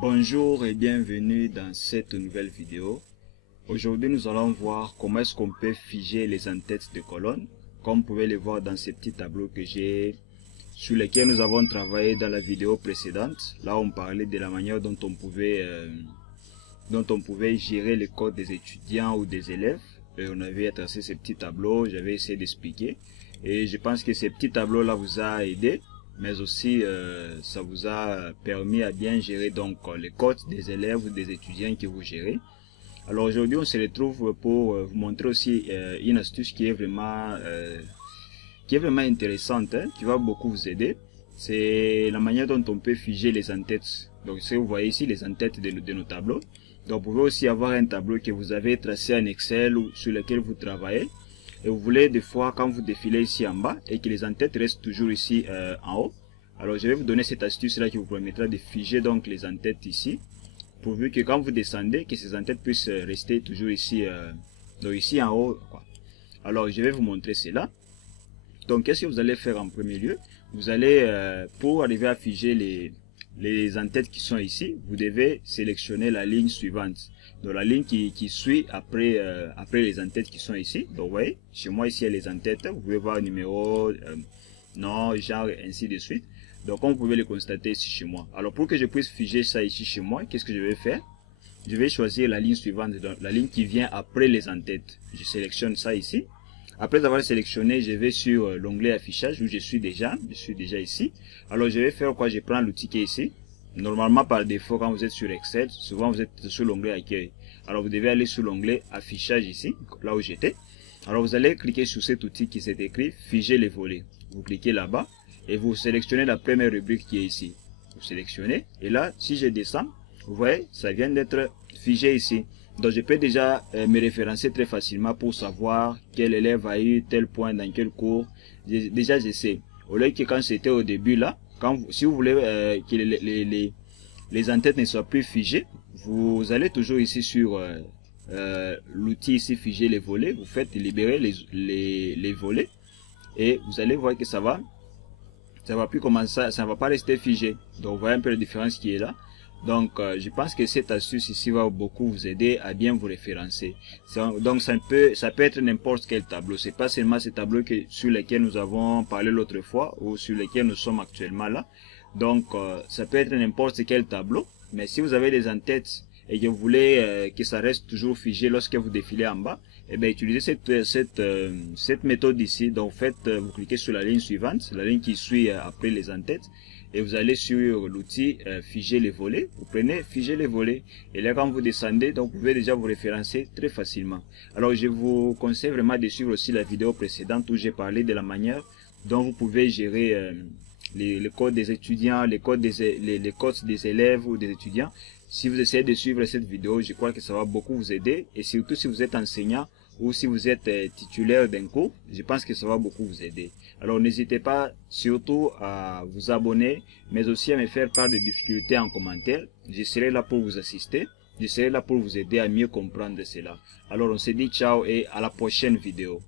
Bonjour et bienvenue dans cette nouvelle vidéo. Aujourd'hui nous allons voir comment est-ce qu'on peut figer les en-têtes de colonnes. Comme vous pouvez le voir dans ces petits tableaux que j'ai, sur lesquels nous avons travaillé dans la vidéo précédente. Là on parlait de la manière dont on pouvait gérer les codes des étudiants ou des élèves. Et on avait tracé ces petits tableaux, j'avais essayé d'expliquer. Et je pense que ces petits tableaux là vous a aidé. Mais aussi ça vous a permis à bien gérer donc les codes des élèves ou des étudiants que vous gérez. Alors aujourd'hui on se retrouve pour vous montrer aussi une astuce qui est vraiment intéressante, hein, qui va beaucoup vous aider. C'est la manière dont on peut figer les en-têtes. Donc si vous voyez ici les en-têtes de nos tableaux. Donc vous pouvez aussi avoir un tableau que vous avez tracé en Excel ou sur lequel vous travaillez. Et vous voulez des fois quand vous défilez ici en bas et que les en-têtes restent toujours ici en haut. Alors je vais vous donner cette astuce là qui vous permettra de figer donc les en-têtes ici. Pourvu que quand vous descendez, que ces en-têtes puissent rester toujours ici, donc ici en haut, quoi. Alors je vais vous montrer cela. Donc qu'est-ce que vous allez faire en premier lieu? Vous allez, pour arriver à figer les en-têtes qui sont ici, vous devez sélectionner la ligne suivante. Donc la ligne qui suit après les en-têtes qui sont ici. Donc vous voyez, chez moi ici il y a les en-têtes. Vous pouvez voir numéro, nom, genre, ainsi de suite. Donc comme vous pouvez le constater ici chez moi. Alors pour que je puisse figer ça ici chez moi, qu'est-ce que je vais faire? Je vais choisir la ligne suivante, donc la ligne qui vient après les en-têtes. Je sélectionne ça ici. Après avoir sélectionné, je vais sur l'onglet affichage où je suis déjà ici. Alors je vais faire quoi? Je prends l'outil qui est ici. Normalement par défaut quand vous êtes sur Excel, souvent vous êtes sur l'onglet accueil. Alors vous devez aller sur l'onglet affichage ici, là où j'étais. Alors vous allez cliquer sur cet outil qui s'est écrit figer les volets. Vous cliquez là-bas et vous sélectionnez la première rubrique qui est ici. Vous sélectionnez et là si je descends, vous voyez, ça vient d'être figé ici. Donc je peux déjà me référencer très facilement pour savoir quel élève a eu tel point dans quel cours. Déjà je sais. Au lieu que quand c'était au début là, si vous voulez que les en-têtes ne soient plus figées, vous allez toujours ici sur l'outil ici figer les volets. Vous faites libérer les volets et vous allez voir que ça va plus commencer, ça va pas rester figé. Donc vous voyez un peu la différence qui est là. Donc je pense que cette astuce ici va beaucoup vous aider à bien vous référencer. Donc ça peut être n'importe quel tableau. C'est pas seulement ces tableaux sur lesquels nous avons parlé l'autre fois ou sur lesquels nous sommes actuellement là. Donc ça peut être n'importe quel tableau. Mais si vous avez des en-têtes et que vous voulez que ça reste toujours figé lorsque vous défilez en bas, et bien utilisez cette méthode ici. Donc vous cliquez sur la ligne suivante, la ligne qui suit après les en-têtes. Et vous allez sur l'outil figer les volets. Vous prenez figer les volets. Et là quand vous descendez, donc vous pouvez déjà vous référencer très facilement. Alors je vous conseille vraiment de suivre aussi la vidéo précédente où j'ai parlé de la manière dont vous pouvez gérer les codes des étudiants, les codes des élèves ou des étudiants. Si vous essayez de suivre cette vidéo, je crois que ça va beaucoup vous aider. Et surtout si vous êtes enseignant ou si vous êtes titulaire d'un cours, je pense que ça va beaucoup vous aider. Alors n'hésitez pas surtout à vous abonner, mais aussi à me faire part des difficultés en commentaire. Je serai là pour vous assister, je serai là pour vous aider à mieux comprendre cela. Alors on se dit ciao et à la prochaine vidéo.